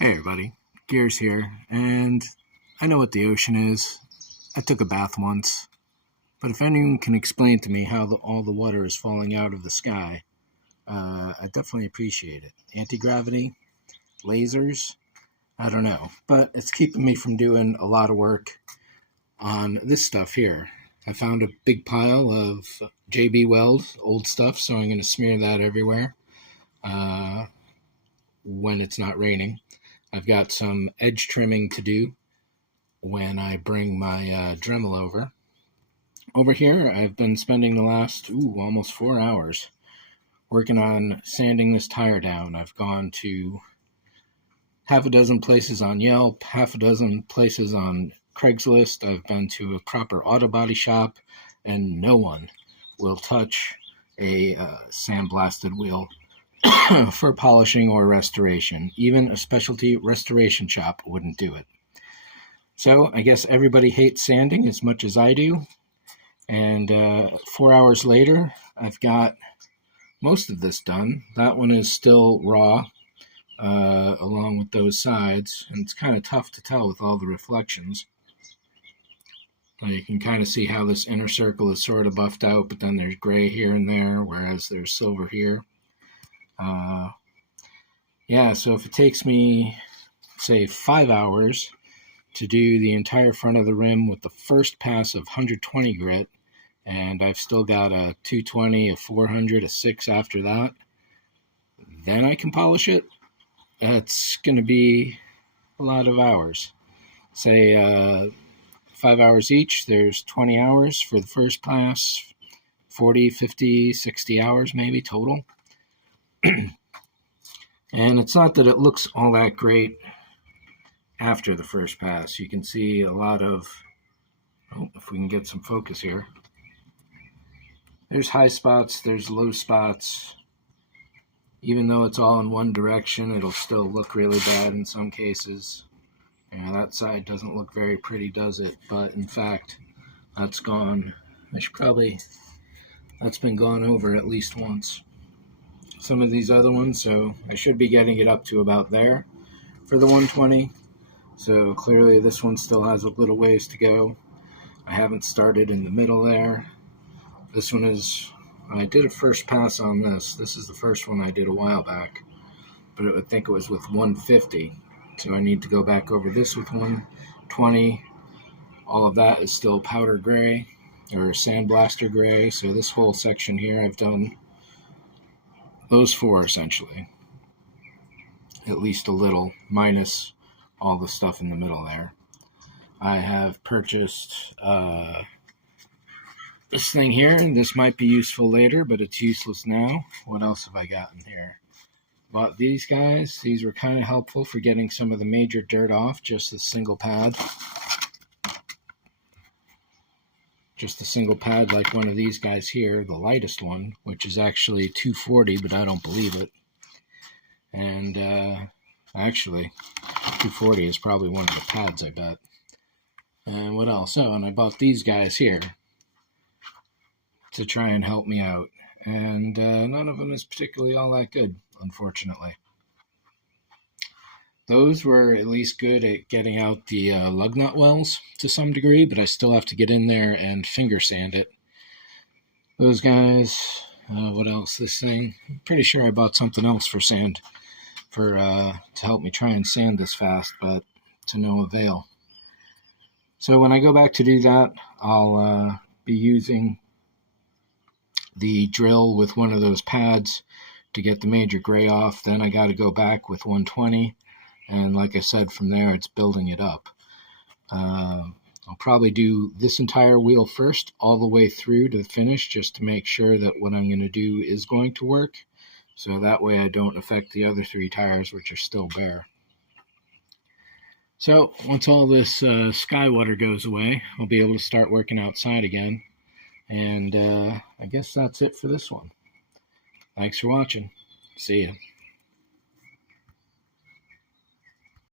Hey everybody, Gears here, and I know what the ocean is. I took a bath once, but if anyone can explain to me how all the water is falling out of the sky, I definitely appreciate it. Anti-gravity, lasers, I don't know, but it's keeping me from doing a lot of work on this stuff here. I found a big pile of JB Weld old stuff, so I'm going to smear that everywhere when it's not raining. I've got some edge trimming to do when I bring my Dremel over. Over here, I've been spending the last, almost 4 hours working on sanding this tire down. I've gone to half a dozen places on Yelp, half a dozen places on Craigslist. I've been to a proper auto body shop, and no one will touch a sandblasted wheel for polishing or restoration. Even a specialty restoration shop wouldn't do it. So I guess everybody hates sanding as much as I do. And 4 hours later, I've got most of this done. That one is still raw, along with those sides. And it's kind of tough to tell with all the reflections. You can kind of see how this inner circle is sort of buffed out, but then there's gray here and there, whereas there's silver here. Yeah, so if it takes me, say, 5 hours to do the entire front of the rim with the first pass of 120 grit, and I've still got a 220, a 400, a 6 after that, then I can polish it. That's going to be a lot of hours. Say 5 hours each, there's 20 hours for the first pass, 40, 50, 60 hours maybe total. And it's not that it looks all that great after the first pass. You can see a lot of, if we can get some focus here, there's high spots, there's low spots. Even though it's all in one direction, it'll still look really bad in some cases. That side doesn't look very pretty, does it? But in fact, that's gone. That's been gone over at least once. Some of these other ones, so I should be getting it up to about there for the 120. So clearly this one still has a little ways to go. I haven't started in the middle there. This one is, I did a first pass on this. This is the first one I did a while back, but I think it was with 150. So I need to go back over this with 120. All of that is still powder gray or sandblaster gray. So this whole section here, I've done those four essentially, at least a little, minus all the stuff in the middle there. I have purchased this thing here, and this might be useful later, but it's useless now. What else have I gotten here? Bought these guys. These were kind of helpful for getting some of the major dirt off, just a single pad. Just a single pad like one of these guys here, the lightest one, which is actually 240, but I don't believe it. And actually, 240 is probably one of the pads, I bet. And what else? Oh, and I bought these guys here to try and help me out. And none of them is particularly all that good, unfortunately. Those were at least good at getting out the lug nut wells to some degree, but I still have to get in there and finger sand it. Those guys, what else? This thing, I'm pretty sure I bought something else for sand to help me try and sand this fast, but to no avail. So when I go back to do that, I'll be using the drill with one of those pads to get the major gray off. Then I got to go back with 120. And like I said, from there, it's building it up. I'll probably do this entire wheel first, all the way through to the finish, just to make sure that what I'm going to do is going to work. So that way I don't affect the other three tires, which are still bare. So once all this sky water goes away, I'll be able to start working outside again. And I guess that's it for this one. Thanks for watching. See ya.